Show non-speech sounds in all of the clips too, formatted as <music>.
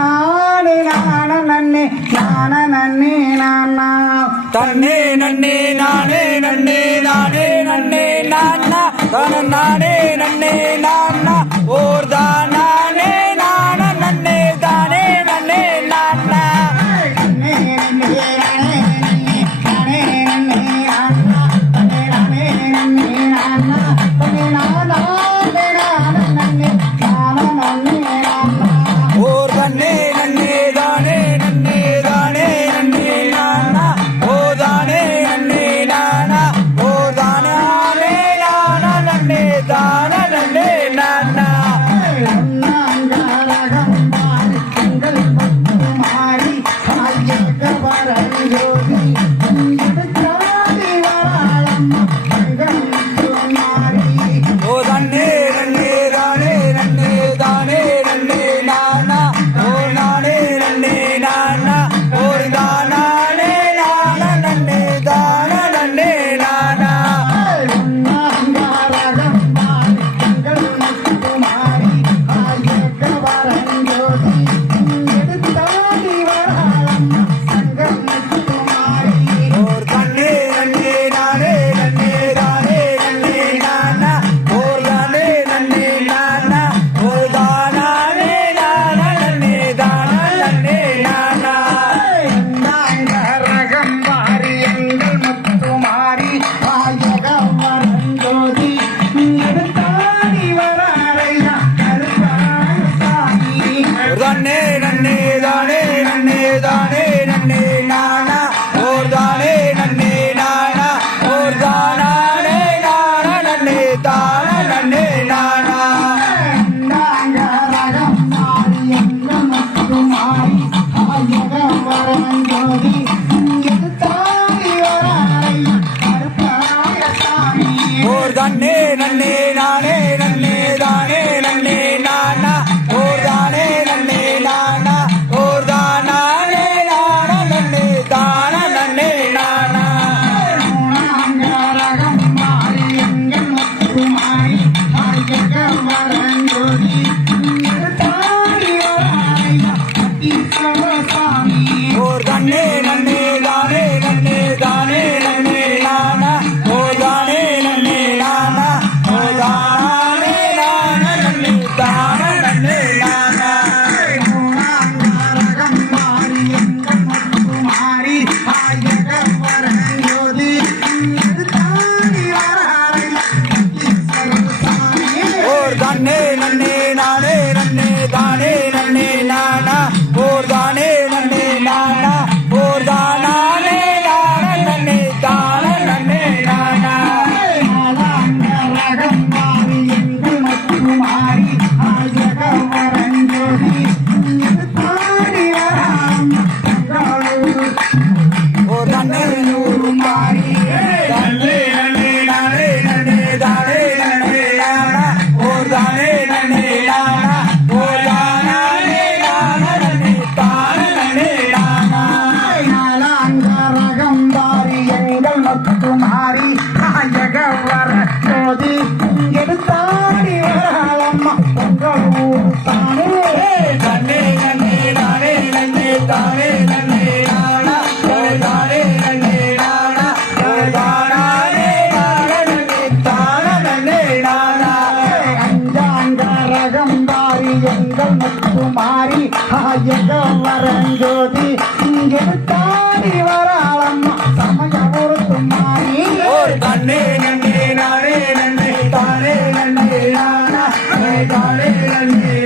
நாடி நான நன்னே நான நன்னே நானா தன்னே நன்னே நானே நன்னே நானே நன்னே நானா நானே. நன்னே நானா. ஓர் தானா காலே நன்றி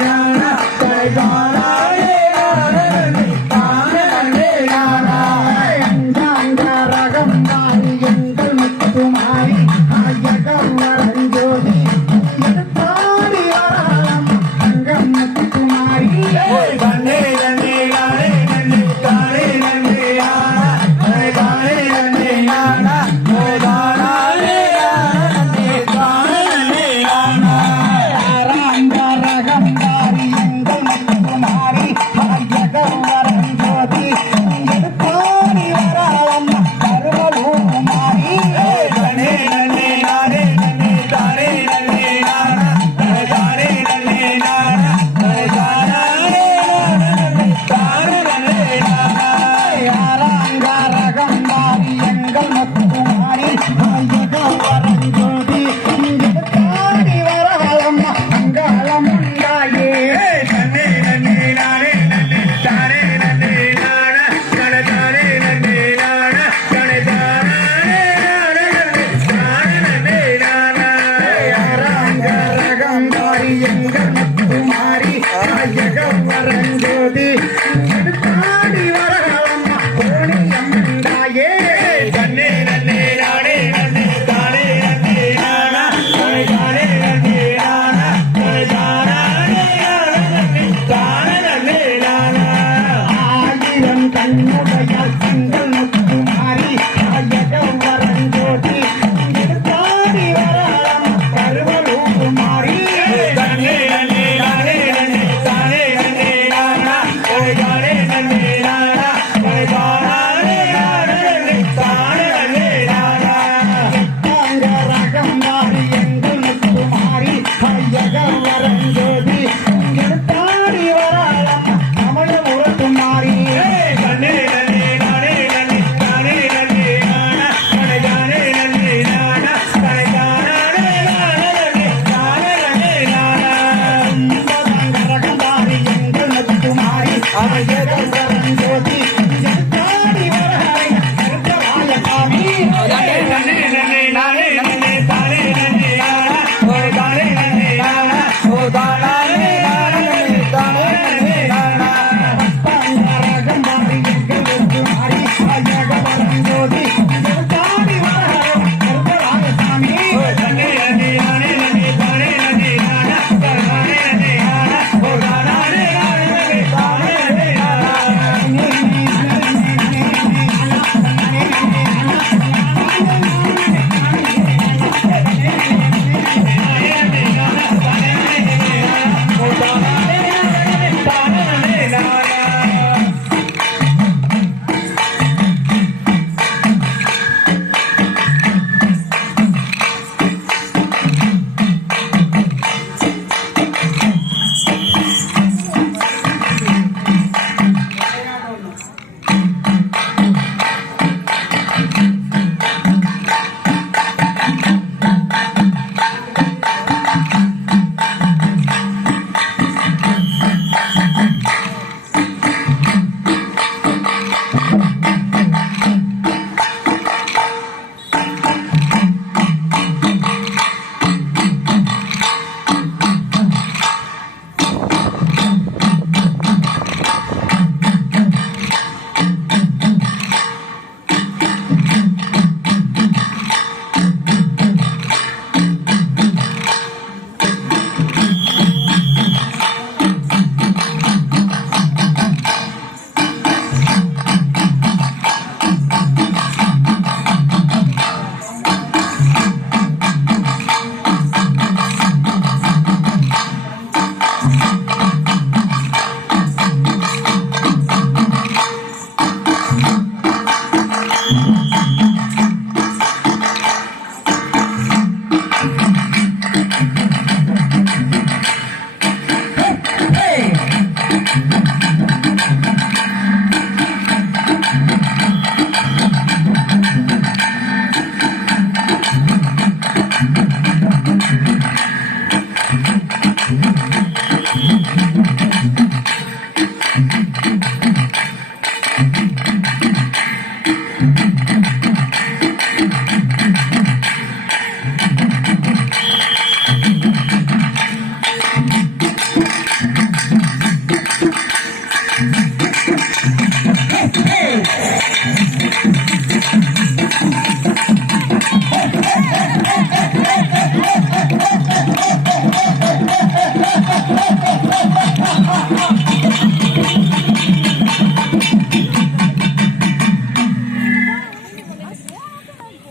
கனகுமாரி நாயகம் வரங்கோதி பாடி வரலம்மா கோணி அம்மந்தாயே கண்ணே நன்னே நானே நன்னே தானே நன்னே நானா தானே தானே நன்னே நானா தானே தானே நானே தானே நன்னே நானா ஆதிவன் தன்னுடைய சிங்க Mm-hmm. <laughs>